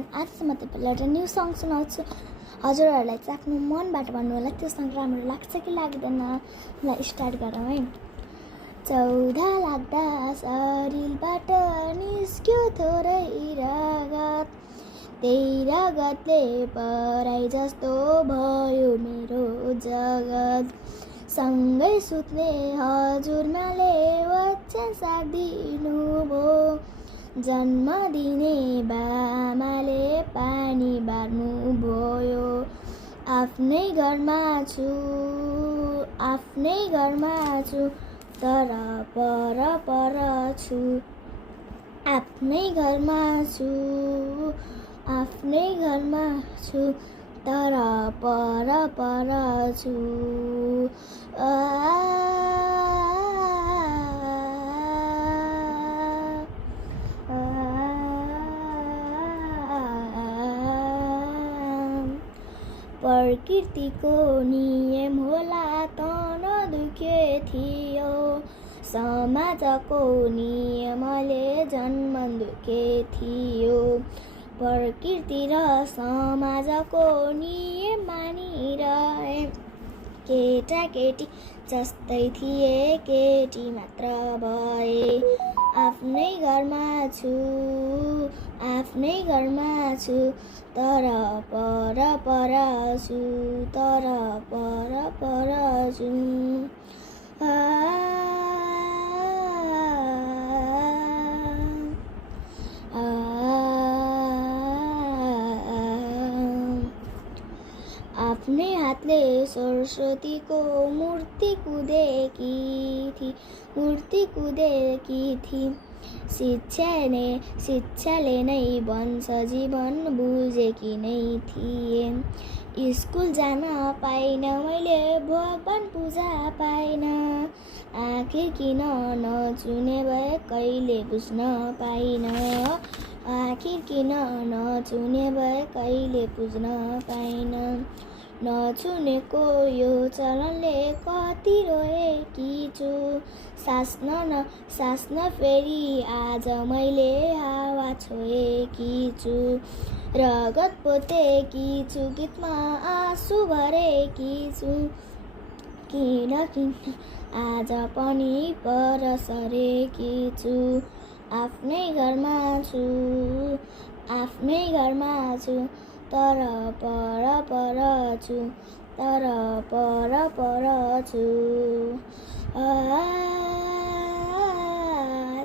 And आज चाहिँ म तपाईँलाई एउटा न्यू सङ सुनाउँछु। हजुरहरूलाई चाहिँ आफ्नो मनबाट भन्नु होला त्यो सङ राम्रो लाग्छ कि लाग्दैन। ल स्टार्ट गरौँ है। 14 लाग्दा शरीरबाट निस्क्यो थोरै रगत, त्यही रगतले पराई जस्तो भयो मेरो जगत। सँगै सुत्ने हजुरमाले वचन सागिदिनु भयो, जन्म दिने बामाले पानी बार्नु भयो। आफ्नै घरमा छु तर पर छु, आफ्नै घरमा छु तर पर छु। प्रकृतिको नियम होला त नदुखे थियो, समाजको नियमले जन्म दुखे थियो। प्रकृति र समाजको नियम मानिरहे, केटाकेटी जस्तै थिए केटी मात्र भए। आफ्नै घरमा छु तर पर छु, आफ्नै हातले सरस्वतीको मूर्ति कुदेकी थी। शिक्षाले नै वंश जीवन बुझेकी नै थिए। स्कुल जान पाइन मैले, भगवान पूजा पाइन, आखिर किन नचुने भए कहिले बुझ्न पाइन। नचुनेको यो चलनले कति रोएकी छु, सास नफेरी आज मैले हावा छोएकी छु। रगत पोतेकी छु, गीतमा आँसु भरेकी छु, किन आज पनि पर सरेकी छु। आफ्नै घरमा छु तर पर छु,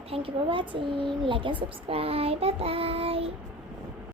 Thank you for watching. Like and subscribe. Bye bye.